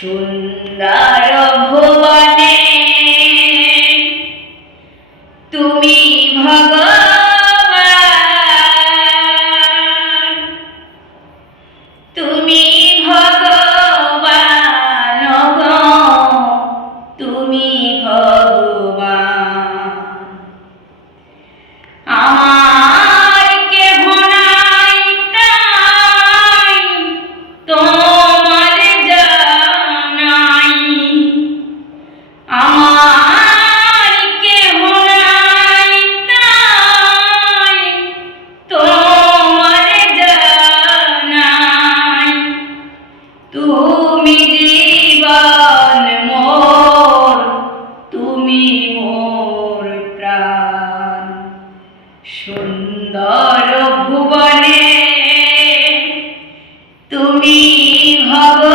সুন্দর ভুবনে তুমি ভগবান। তুমি ভগবান তুমি ভগবান। আমার সুন্দর ভুবনে তুমি ভগবান